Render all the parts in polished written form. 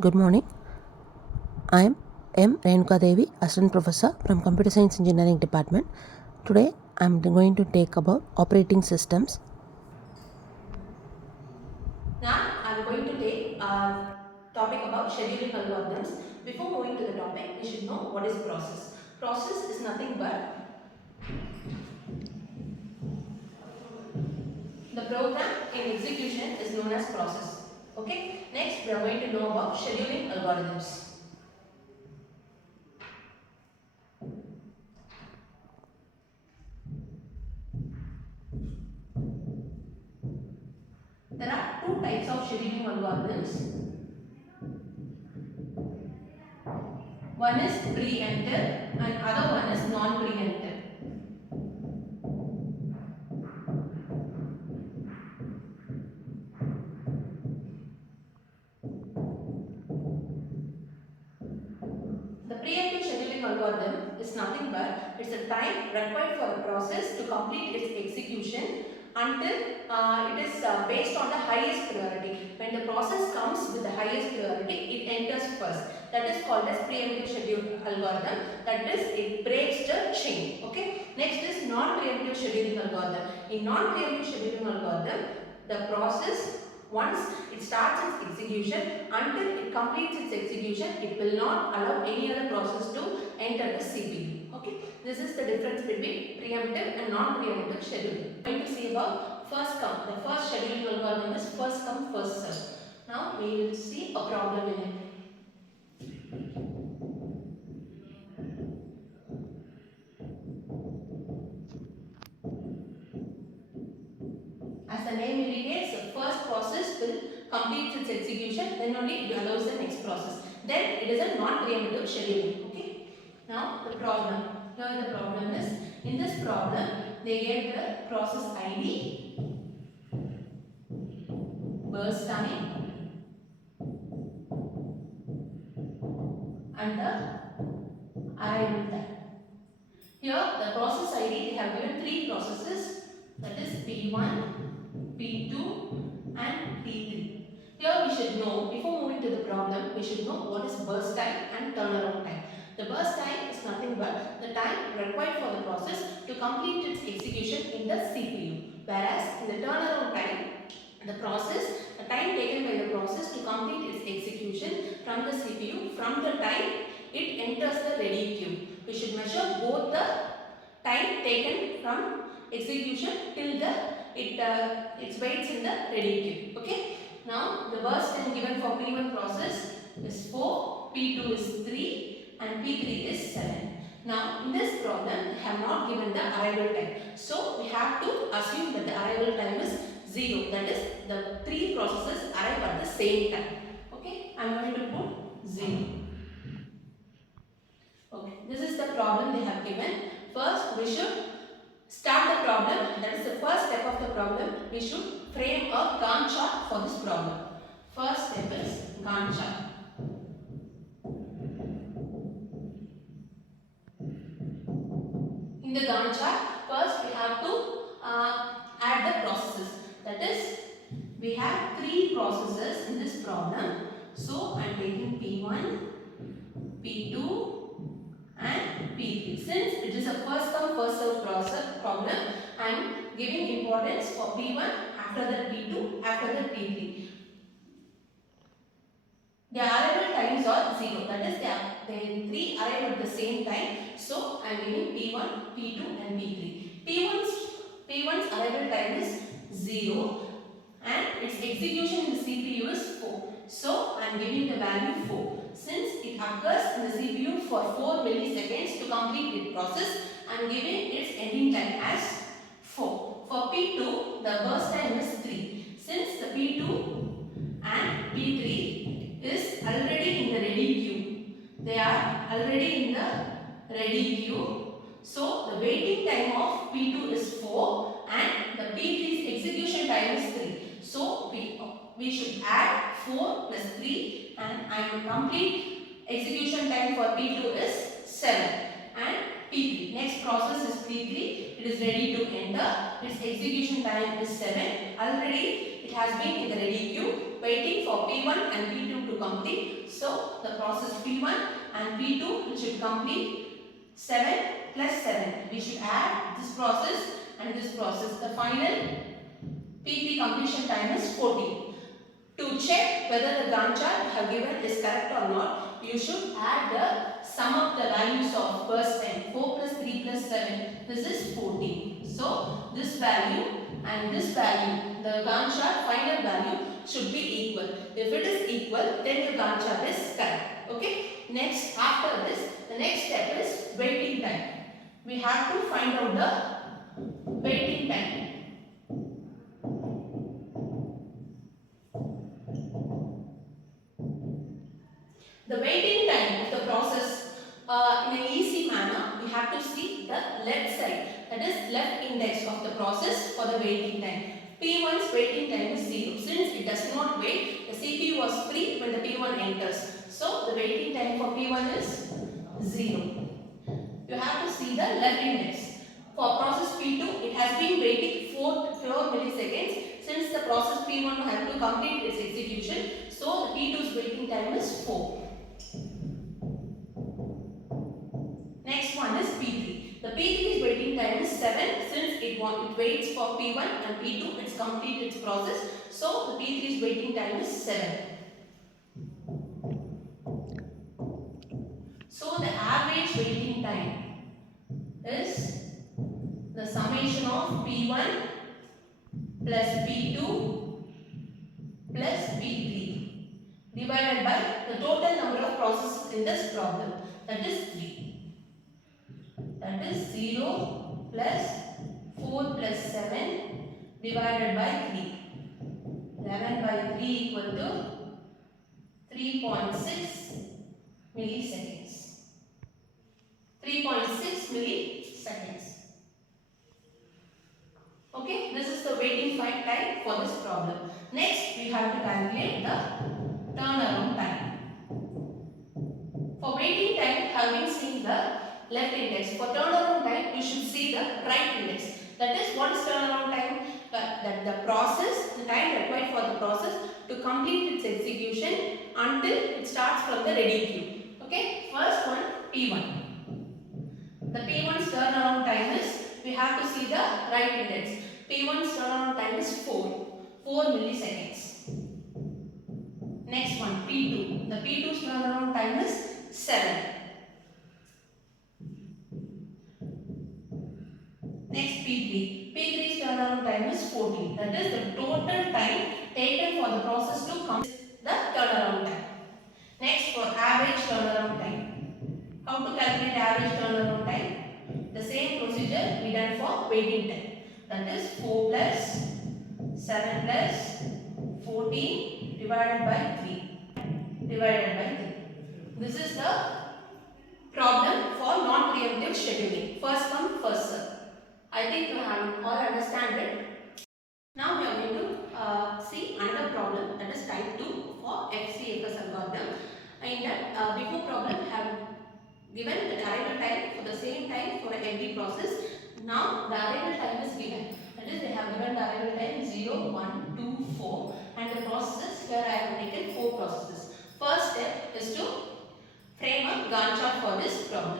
Good morning. I am M.Renukadevi, Assistant Professor from Computer Science Engineering Department. Today I am going to take about operating systems. Now I am going to take a topic about scheduling algorithms. Before moving to the topic, we should know what is process. Process is nothing but the program in execution is known as process. Okay. Next, we are going to know about scheduling algorithms. There are two types of scheduling algorithms. One is preemptive and other one is non-preemptive. The preemptive scheduling algorithm is nothing but it's a time required for a process to complete its execution until it is based on the highest priority. When the process comes with the highest priority, it enters first. That is called as preemptive schedule algorithm. That is, it breaks the chain. Okay. Next is non-preemptive scheduling algorithm. In non-preemptive scheduling algorithm, the process once it starts its execution, until it completes its execution, it will not allow any other process to enter the CPU. Okay, this is the difference between preemptive and non-preemptive scheduling. We are going to see about first come. The first scheduling algorithm is first come first serve. Now we will see a problem in it. As the name indicates, the first process will complete its execution, then only it allows the next process. Then it is a non-preemptive scheduling. Okay. Now the problem. Here the problem is, in this problem they gave the process ID, burst time and the arrival time. Here the process ID, they have given three processes, that is P1, P2 and P3. Here we should know, before moving to the problem, we should know what is burst time and turnaround time. The burst time is nothing but the time required for the process to complete its execution in the CPU. Whereas in the turnaround time, the time taken by the process to complete its execution from the CPU from the time it enters the ready queue. We should measure both the time taken from execution till the it waits in the ready queue. Okay. Now the burst time given for P1 process is 4, P2 is 3 and P3 is 7. Now in this problem we have not given the arrival time. So we have to assume that the arrival time is 0. That is, the three processes arrive at the same time. Okay. I am going to put 0. Okay. This is the problem they have given. First we should start the problem. That is the first step of the problem. We should frame a Gantt chart for this problem. First step is Gantt chart. In the Gantt chart, first we have to add the processes. That is, we have three processes in this problem. So I am taking P1, P2 and P3. Since it is a first come first served process problem, I am giving importance for P1, after that P2, after that P3. The arrival times are 0. That is, they three arrive at the same time. So I am giving P1, P2 and P3. P1's arrival time is 0 and its execution in the CPU is 4. So I am giving the value 4. Since it occurs in the CPU for 4 milliseconds to complete its process, I am giving its ending time as 4. For P2, the burst time is 3. Since the P2 and P3 is already in the ready queue, they are already in the ready queue. So the waiting time of P2 is 4 and the P3's execution time is 3. So we should add 4 plus 3 and complete execution time for P2 is 7 and P3. Next process is P3. It is ready to enter. Its execution time is 7. Already it has been in the ready queue waiting for P1 and P2 to to complete. So the process P1 and P2 it should complete 7 plus 7. We should add this process and this process. The final P3 completion time is 14. To check whether the Gantt chart I have given is correct or not, you should add the sum of the values of burst time. 4 plus 3 plus 7. This is 14. So this value and this value, the Gantt chart final value should be equal. If it is equal, then your Gantt chart is correct. Okay. Next, after this, the next step is waiting time. We have to find out the waiting time. The waiting time of the process in an easy manner, we have to see the left side, that is left index of the process for the waiting time. P1's waiting time is 0. Since it does not wait, the CPU was free when the P1 enters. So the waiting time for P1 is 0. You have to see the left index. For process P2, it has been waiting 4 milliseconds since the process P1 has to complete its execution. So the P2's waiting time is 4. Next one is P3. The P3's waiting time is 7 since it waits for P1 and P2 it's completed its process. So the P3's waiting time is 7. So the average waiting time is the summation of P1 plus P2 plus P3 divided by the total number of processes in this problem, that is 3. That is 0 plus 4 plus 7 divided by 3. 11 by 3 equal to 3.6 milliseconds. 3.6 milliseconds. Okay, this is the waiting time for this problem. Next, we have to calculate the turnaround time. For waiting time, having seen the left index. For turnaround time, you should see the right index. That is, what is turnaround time? That the process, the time required for the process to complete its execution until it starts from the ready queue. Okay, first one P1. The P1's turnaround time is, we have to see the right index. P1's turnaround time is 4 milliseconds. Next one P2. The P2's turnaround time is 7. Next P3. P3's turnaround time is 14. That is the total time taken for the process to complete the turnaround time. Next for average turnaround time. How to calculate average turnaround time? The same procedure we done for waiting time. That is 4 plus 7 plus 14 divided by 3. Divided by 3. This is the problem for non-preemptive scheduling. First come, first serve. I think you have all understand it. Now we are going to see another problem, that is type 2 for FCFS algorithm. In that before problem have given the arrival time for the same time for every process. Now the arrival time is given. That is, they have given the arrival time 0, 1, 2, 4 and the processes, here I have taken 4 processes. First step is to frame a Gantt chart for this problem.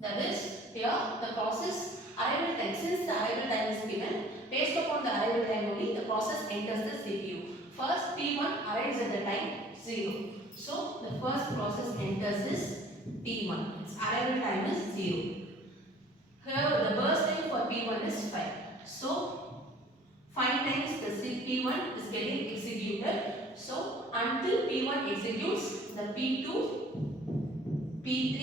That is, here the process arrival time, since the arrival time is given, based upon the arrival time only the process enters the CPU. First P1 arrives at the time 0. So the first process enters this P1. Its arrival time is 0. Here the burst time for P1 is 5. So 5 times the P1 is getting executed. So until P1 executes, the P2, P3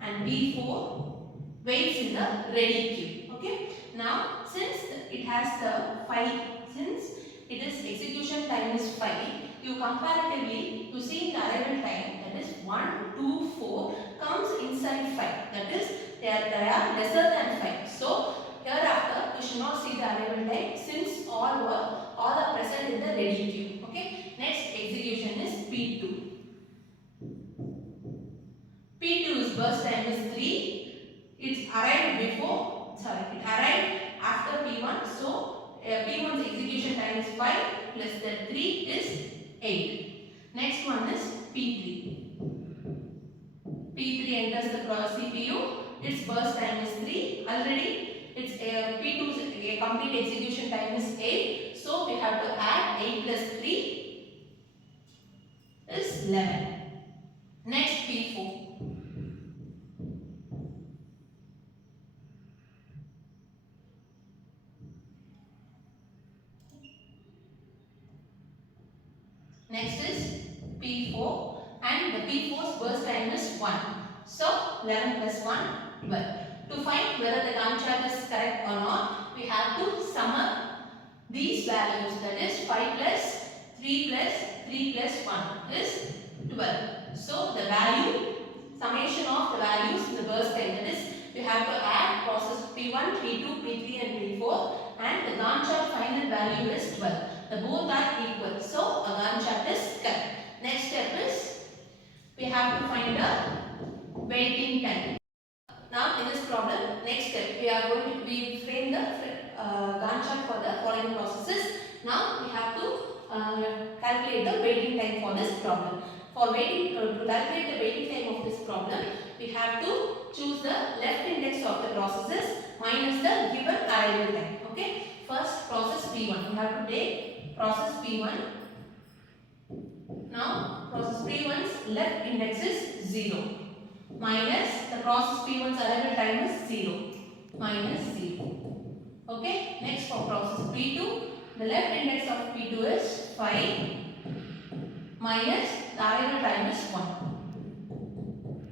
and P4 waits in the ready queue. Okay. Now since it has the 5, since it is execution time is 5, you comparatively you see the arrival time, that is 1, 2, 4 comes inside 5. That is they are lesser than 5. So hereafter you should not see the arrival time since all are present in the ready queue. Okay. Next execution is P2. P2's burst time is 3. it arrived after P1. So P1's execution time is 5 plus the 3 is 8. Next one is P3. P3 enters the CPU. Its burst time is 3. Already its P2's complete execution time is 8. So we have to add 8 plus 3 is 11. Next P4. Next is P4 and the P4's burst time is 1. So 11 plus 1, 12. To find whether the Gantt chart is correct or not, we have to sum up these values, that is 5 plus 3 plus 3 plus 1 is 12. So the value, summation of the values in the burst time, that is we have to add process P1, P2, P3 and P4 and the Gantt chart final value is 12. The both are equal. So a Gantt chart is correct. Next step is we have to find the waiting time. Now in this problem, next step we frame the Gantt chart for the following processes. Now we have to calculate the waiting time for this problem. For to calculate the waiting time of this problem, we have to choose the left index of the processes minus the given arrival time. Okay. First process P1. We have to take process P1. Now process P1's left index is 0 minus the process P1's arrival time is 0 minus 0. Okay. Next for process P2, the left index of P2 is 5 minus the arrival time is 1.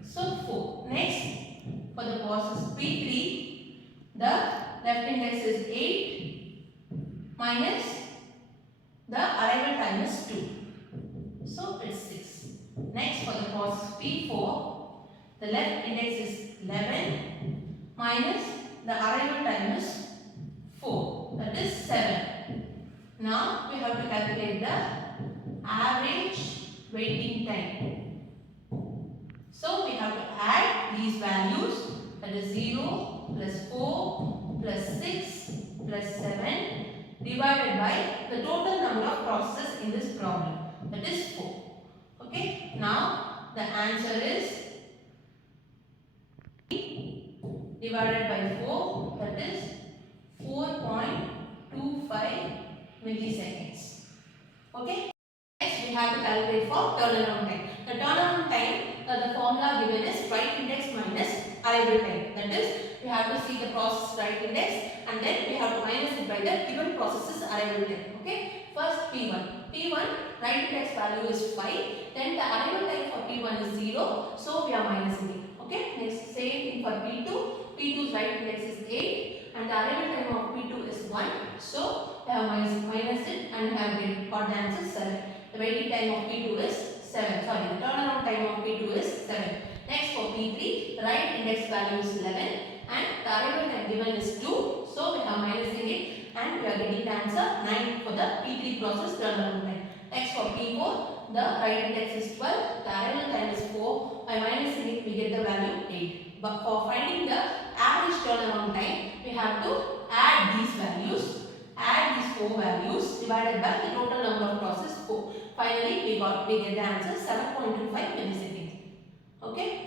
So 4. Next for the process P3, the left index is 8 minus the arrival time is 2. So it's 6. Next for the process P4, the left index is 11 minus the arrival time is 4. That is 7. Now we have to calculate the average waiting time. So we have to add these values, that is 0 plus 4 plus 6 plus 7 divided by the total number of processes in this problem, that is 4. Okay. Now the answer is divided by 4, that is 4.25 milliseconds. Okay. Next we have to calculate for turnaround time. The turnaround time, the formula given is write index minus arrival time. That is we have to see the process write index and then we have to minus it by the given process's arrival time. Okay. First P1. P1 write index value is 5. Then the arrival time for P1 is 0. So we are minusing it. Okay. Next same thing for P2. P2's write index is 8 and the arrival time of P2 is 1. So we have minus it and we have got the answer 7. The waiting time of P2 is 7. Sorry, the turnaround time of P2 is 7. Next for P3, the right index value is 11 and the arrival time given is 2. So we have minusing it and we are getting the answer 9 for the P3 process turnaround time. Next for P4, the right index is 12, the arrival time is 4. By minusing it, we get the value 8. But for finding the average turnaround time, we have to add these values. Add these 4 values divided by the total number of process 4. Finally, we get the answer 7.25 milliseconds. Okay.